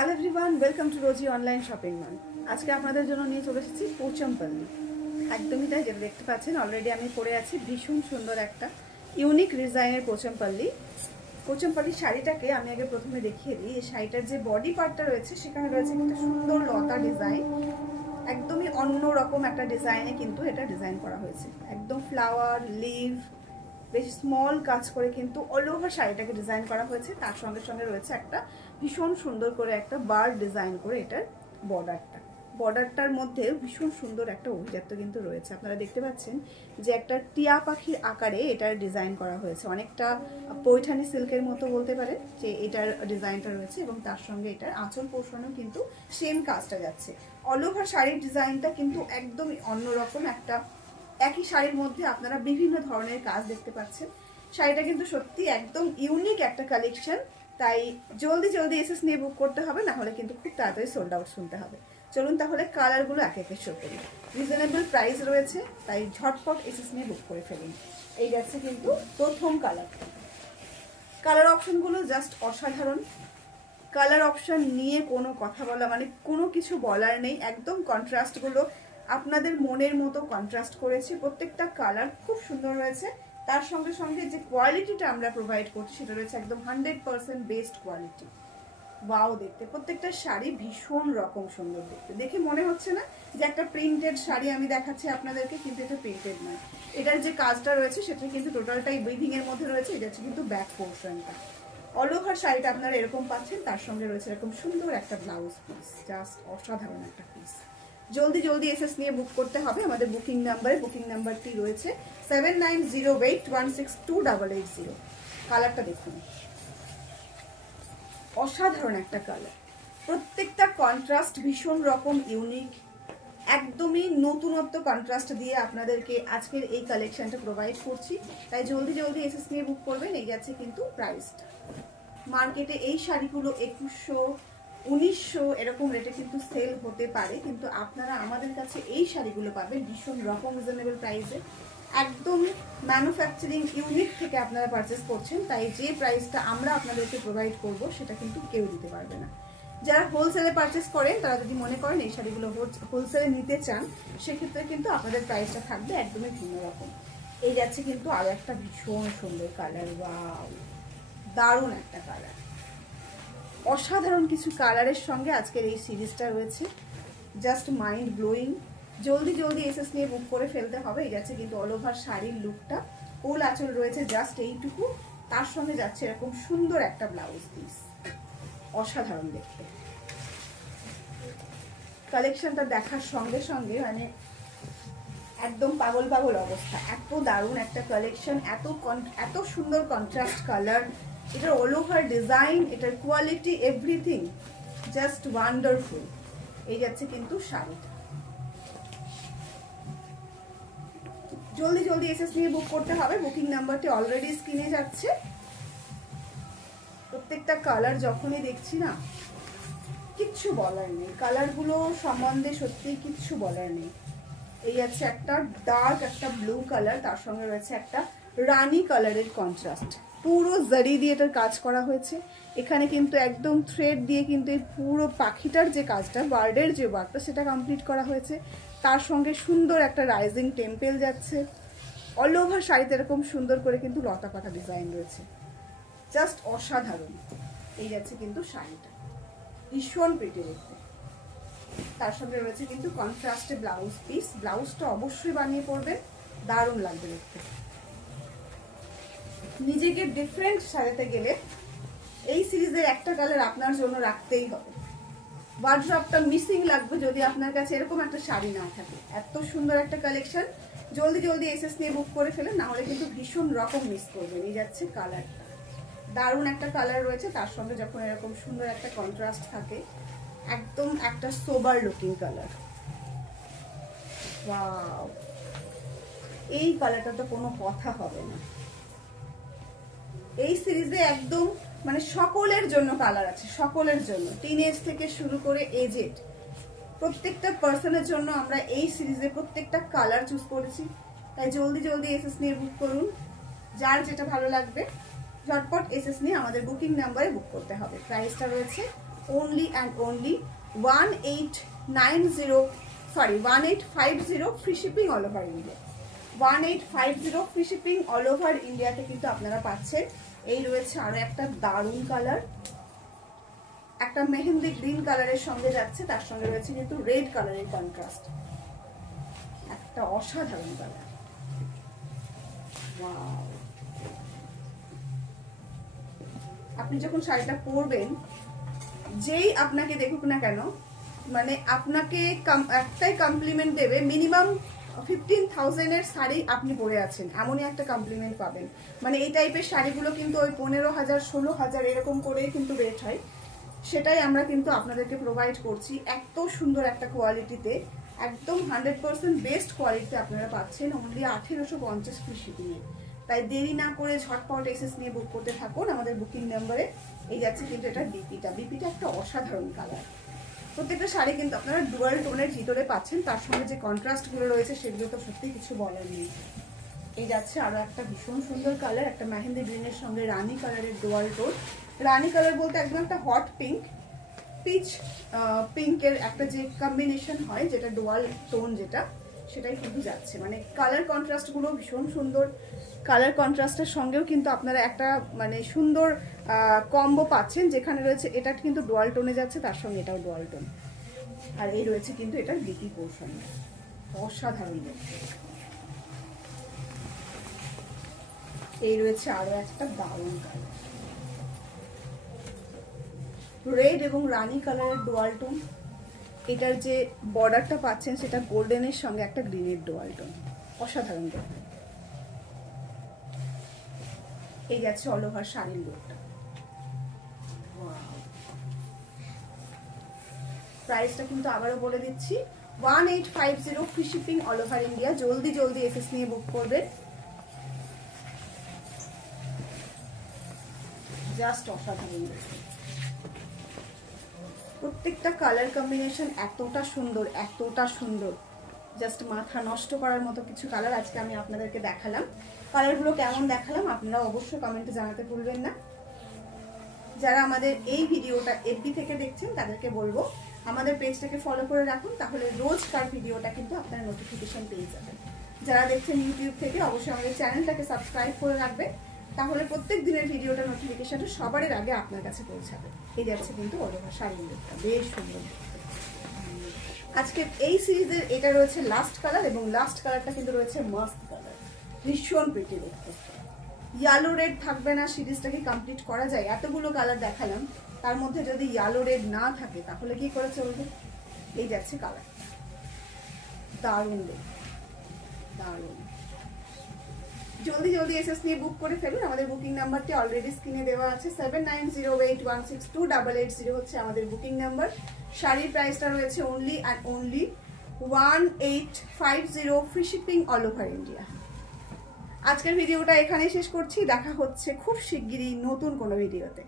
Hello everyone, welcome to Rosy online shopping mall. আজকে আপনাদের জন্য নিয়ে চলে এসেছি পোচমপল্লী। একদমই তাই, যেটা দেখতে পাচ্ছেন অলরেডি আমি পরে আছি। ভীষণ সুন্দর একটা ইউনিক ডিজাইনের পোচমপল্লী শাড়িটাকে আমি আগে প্রথমে দেখিয়ে দিই। এই শাড়িটার যে বডি পার্টটা রয়েছে সেখানে রয়েছে একটা সুন্দর লতা ডিজাইন। একদমই অন্যরকম একটা ডিজাইনে কিন্তু এটা ডিজাইন করা হয়েছে। একদম ফ্লাওয়ার, লিভ, বেশ স্মল কাজ করে কিন্তু অল ওভার শাড়িটাকে ডিজাইন করা হয়েছে। তার সঙ্গে সঙ্গে রয়েছে একটা ভীষণ সুন্দর করে একটা বার্ড ডিজাইন করে এটার বর্ডারটার মধ্যে ভীষণ সুন্দর একটা অভিজাত্য কিন্তু রয়েছে। আপনারা দেখতে পাচ্ছেন যে একটা টিয়া পাখির আকারে এটার ডিজাইন করা হয়েছে, অনেকটা পৈঠানি সিল্কের মতো বলতে পারে যে এটার ডিজাইনটা রয়েছে। এবং তার সঙ্গে এটার আঁচল পোর্শনেও কিন্তু সেম কাজটা যাচ্ছে। অল ওভার শাড়ির ডিজাইনটা কিন্তু একদমই অন্যরকম একটা, একই শাড়ির মধ্যে আপনারা বিভিন্ন ধরনের কাজ দেখতে পাচ্ছেন। শাড়িটা কিন্তু সত্যি একদম ইউনিক একটা কালেকশন, তাই জলদি জলদি এসএস নিয়ে বুক করতে হবে, না হলে কিন্তু খুব তাড়াতাড়ি সোল্ড আউট শুনতে হবে। চলুন তাহলে কালারগুলো একে একে শো করি। রিজনেবল প্রাইস রয়েছে, তাই ঝটপট এসএস নিয়ে বুক করে ফেলুন। এই যাচ্ছে কিন্তু প্রথম কালার অপশনগুলো জাস্ট অসাধারণ। কালার অপশন নিয়ে কোনো কথা বলা মানে কোনো কিছু বলার নেই। একদম কন্ট্রাস্টগুলো আপনাদের মনের মতো কন্ট্রাস্ট করেছি। প্রত্যেকটা কালার খুব সুন্দর হয়েছে। তার সঙ্গে সঙ্গে যে কোয়ালিটিটা আমরা প্রোভাইড করছি সেটা রয়েছে একদম 100% বেস্ট কোয়ালিটি। ওয়াও, দেখতে প্রত্যেকটা শাড়ি ভীষণ রকম সুন্দর দেখতে। দেখে মনে হচ্ছে না যে একটা প্রিন্টেড শাড়ি আমি দেখাচ্ছি আপনাদেরকে, কিন্তু এটা প্রিন্টেড নয়। এটার যে কাজটা রয়েছে সেটা কিন্তু টোটালটাই উইভিং এর মধ্যে রয়েছে। এটা হচ্ছে কিন্তু ব্যাক পোর্শনটা। অল ওভার শাড়িটা আপনারা এরকম পাচ্ছেন। তার সঙ্গে রয়েছে এরকম সুন্দর একটা ব্লাউজ পিস, জাস্ট অসাধারণ একটা পিস। জলদি জলদি এসএস নিয়ে বুক করতে হবে। আমাদের বুকিং নাম্বারটি রয়েছে 7908162880। কালারটা দেখুন, অসাধারণ একটা কালার। প্রত্যেকটা কন্ট্রাস্ট ভীষণ রকম ইউনিক, একদমই নতুনত্ব কন্ট্রাস্ট দিয়ে আপনাদেরকে আজকের এই কালেকশনটা প্রোভাইড করছি। তাই জলদি জলদি এসএস নিয়ে বুক করবেন। এই যাচ্ছে কিন্তু প্রাইসটা। মার্কেটে এই শাড়িগুলো 2100, 1900 এরকম রেটে কিন্তু সেল হতে পারে, কিন্তু আপনারা আমাদের কাছে এই শাড়িগুলো পাবেন ভীষণ রকম রিজনেবল প্রাইসে। একদম ম্যানুফ্যাকচারিং ইউনিট থেকে আপনারা পারচেস করছেন, তাই যে প্রাইসটা আমরা আপনাদেরকে প্রোভাইড করব সেটা কিন্তু কেউ দিতে পারবে না। যারা হোলসেলে পারচেস করেন তারা যদি মনে করেন এই শাড়িগুলো হোলসেলে নিতে চান, সেক্ষেত্রে কিন্তু আপনাদের প্রাইসটা থাকবে একদমই ভিন্ন রকম। এই যাচ্ছে কিন্তু আরও একটা ভীষণ সুন্দর কালার। ওয়াও, দারুণ একটা কালার। অসাধারণ কিছু কালারের সঙ্গে আজকের এই সিরিজটা রয়েছে, জাস্ট মাইন্ড ব্লোয়িং। জলদি জলদি এসএস নিয়ে বুক করে ফেলতে হবে। এই যাচ্ছে কিন্তু অল ওভার শাড়ির লুকটা। কোল আঁচল রয়েছে জাস্ট এইটুকু, তার সঙ্গে যাচ্ছে এরকম সুন্দর একটা ব্লাউজ পিস। অসাধারণ দেখতে। কালেকশনটা দেখার সঙ্গে সঙ্গে মানে একদম পাগল পাগল অবস্থা। এত দারুণ একটা কালেকশন, এত সুন্দর কন্ট্রাস্ট কালার, এটার অল ওভার ডিজাইন, এটার কোয়ালিটি, এভরিথিং জাস্ট ওয়ান্ডারফুল। এই যাচ্ছে কিন্তু শাড়িটা। জলদি জলদি এসএস নিয়ে বুক করতে হবে। বুকিং নাম্বারটি অলরেডি স্ক্রিনে যাচ্ছে। প্রত্যেকটা কালার যখনই দেখছি না, কিচ্ছু বলার নেই। কালারগুলো সম্বন্ধে সত্যি কিচ্ছু বলার নেই। এই আছে একটা ডার্ক একটা ব্লু কালার, তার সঙ্গে রয়েছে একটা রানী কালারের কন্ট্রাস্ট। পুরো জারি দিয়ে এটার কাজ করা হয়েছে। এখানে কিন্তু একদম থ্রেড দিয়ে কিন্তু এই পুরো পাখিটার যে কাজটা, বার্ডের যে ওয়ার্কটা, সেটা কমপ্লিট করা হয়েছে। তার সঙ্গে সুন্দর একটা রাইজিং টেম্পেল যাচ্ছে। অল ওভার শাড়িতে এরকম সুন্দর করে কিন্তু লতা পাতা ডিজাইন রয়েছে, জাস্ট অসাধারণ। এই যাচ্ছে কিন্তু শাড়িটা, ভীষণ প্রিটি দেখতে। তার সঙ্গে রয়েছে কিন্তু কন্ট্রাস্টে ব্লাউজ পিস। ব্লাউজটা অবশ্যই বানিয়ে পরবেন, দারুণ লাগবে দেখতে। নিজেকে ডিফারেন্ট সাজাতে গেলে এই সিরিজের একটা কালার আপনার জন্য রাখতেই হবে। ওয়ার্ড্রপটা মিসিং লাগবে যদি আপনার কাছে এরকম একটা শাড়ি না থাকে। এত সুন্দর একটা কালেকশন। জলদি জলদি এসএস নিয়ে বুক করে ফেলেন, না হলে কিন্তু ভীষণ রকম মিস করবেন। এই যাচ্ছে কালারটা, দারুণ একটা কালার রয়েছে। তার সঙ্গে যখন এরকম সুন্দর একটা কন্ট্রাস্ট থাকে, একদম একটা সোবার লুকিং কালার। ওয়াও, এই কালারটা তো কোনো কথা হবে না। এই সিরিজে একদম মানে সকলের জন্য কালার আছে, সকলের জন্য, টিনেজ থেকে শুরু করে এজেড প্রত্যেকটা পার্সনের জন্য আমরা এই সিরিজে প্রত্যেকটা কালার চুজ করেছি। তাই জলদি জলদি এসএস নিয়ে বুক করুন। যার যেটা ভালো লাগবে ঝটপট এসএস নিয়ে আমাদের বুকিং নাম্বারে বুক করতে হবে। প্রাইসটা রয়েছে only and only 1850 free shipping all over India। 1850 free shipping all over ইন্ডিয়াতে কিন্তু আপনারা পাচ্ছেন। এই রয়েছে আরো একটা দারুণ কালার, একটা মেহেন্দি গ্রিন কালারের সঙ্গে যাচ্ছে, তার সঙ্গে রয়েছে কিন্তু রেড কালারের কন্ট্রাস্ট, একটা অসাধারণ কালার। ওয়াও, আপনি যখন শাড়িটা পরবেন, যেই আপনাকে দেখুক না কেন, মানে আপনাকে একটাই কমপ্লিমেন্ট দেবে, মিনিমাম 15,000 এর শাড়ি আপনি পরে আছেন এমনই একটা কমপ্লিমেন্ট পাবেন। মানে এই টাইপের শাড়িগুলো কিন্তু ওই 15,000 16,000 এরকম করে কিন্তু রেট হয়, সেটাই আমরা কিন্তু আপনাদেরকে প্রোভাইড করছি এত সুন্দর একটা কোয়ালিটিতে, একদম 100% বেস্ট কোয়ালিটিতে আপনারা পাচ্ছেন অনলি 1850 ফ্রি শিপিংয়ে। তাই দেরি না করে ঝটপট এসএস নিয়ে বুক করতে থাকুন আমাদের বুকিং নাম্বারে। এই যাচ্ছে কিন্তু এটা বিপিটা একটা অসাধারণ কালার। প্রত্যেকটা শাড়ি কিন্তু আপনারা ডুয়াল টোনের ভিতরে পাচ্ছেন, তার সঙ্গে যে কন্ট্রাস্টগুলো রয়েছে সেগুলো তো সত্যি কিছু বলার নেই। এই যাচ্ছে আরো একটা ভীষণ সুন্দর কালার, একটা মেহেন্দি গ্রিনের সঙ্গে রানী কালারের ডুয়াল টোন। রানী কালার বলতে একদম একটা হট পিঙ্ক, পিচ পিঙ্কের একটা যে কম্বিনেশন হয়, যেটা ডুয়াল টোন যেটা, সেটাই কিন্তু যাচ্ছে। মানে কালার কন্ট্রাস্টগুলো ভীষণ সুন্দর। কালার কন্ট্রাস্টের সঙ্গেও কিন্তু আপনারা একটা মানে সুন্দর কম্বো পাচ্ছেন, যেখানে রয়েছে এটা কিন্তু ডুয়াল টোনে যাচ্ছে, তার সঙ্গে এটাও ডুয়াল টোন, আর এই রয়েছে কিন্তু এটার বিপি পোর্শন, অসাধারণ দেখতে। এই রয়েছে আরো একটা দারুণ কালার, রেড এবং রানী কালারের ডুয়াল টোন। এটার যে বর্ডারটা পাচ্ছেন সেটা গোল্ডেনের সঙ্গে একটা গ্রিনের ডুয়াল টোন, অসাধারণ দেখতে। এই যাচ্ছে অল ওভার শাড়ির লুকটা। প্রাইসটা কিন্তু আবারও বলে দিচ্ছি, 1850 free shipping all over India. জলদি জলদি এসএস নিয়ে বুক করবেন, জাস্ট অসাধারণ। প্রত্যেকটা কালার কম্বিনেশন এতটা সুন্দর, এতটা সুন্দর, জাস্ট মাথা নষ্ট করার মতো কিছু কালার আজকে আমি আপনাদেরকে দেখালাম। কালারগুলো কেমন দেখালাম আপনারা অবশ্যই কমেন্টে জানাতে ভুলবেন না। যারা আমাদের এই ভিডিওটা এফবি থেকে দেখছেন তাদেরকে বলবো আমাদের পেজটাকে ফলো করে রাখুন, তাহলে রোজকার ভিডিওটা কিন্তু আপনারা নোটিফিকেশন পেয়ে যাবেন। যারা দেখছেন ইউটিউব থেকে অবশ্যই আমাদের চ্যানেলটাকে সাবস্ক্রাইব করে রাখবেন, তাহলে প্রত্যেক দিনের ভিডিওটা নোটিফিকেশনটা সবার আগে আপনার কাছে পৌঁছাবে। এই যাচ্ছে কিন্তু অল ওভার শাড়ির লুকটা, বেশ সুন্দর। আজকে এই সিরিজের এটা রয়েছে লাস্ট কালার, এবং লাস্ট কালারটা কিন্তু রয়েছে মাস্ট কালার, ভীষণ প্রিটি দেখতে। ইয়েলো রেড থাকবে না সিরিজটাকে কমপ্লিট করা যায়? এতগুলো কালার দেখালাম, তার মধ্যে যদি ইয়েলো রেড না থাকে তাহলে কি করে চলবে? এই যাচ্ছে কালার, দারুণ দেখতে, দারুণ। জলদি জলদি এসএস নিয়ে বুক করে ফেলুন। আমাদের বুকিং নাম্বারটি অলরেডি স্ক্রিনে দেওয়া আছে, 7908162880 হচ্ছে আমাদের বুকিং নাম্বার। শাড়ির প্রাইসটা রয়েছে only and only 1850 free shipping all over India. আজকের ভিডিওটা এখানে শেষ করছি, দেখা হচ্ছে খুব শিগগিরই নতুন কোনো ভিডিওতে।